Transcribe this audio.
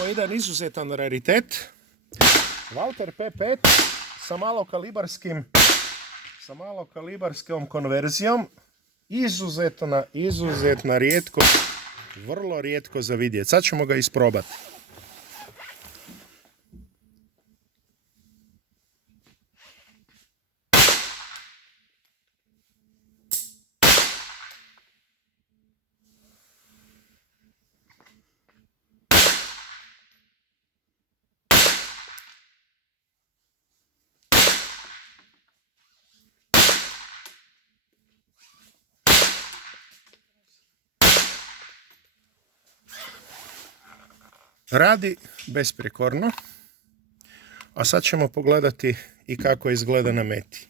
imamo jedan izuzetan raritet. Walther P5 sa malokalibarskom konverzijom. Izuzetna rijetko, vrlo rijetko za vidjeti. Sad ćemo ga isprobati. Radi besprijekorno, a sad ćemo pogledati i kako izgleda na meti.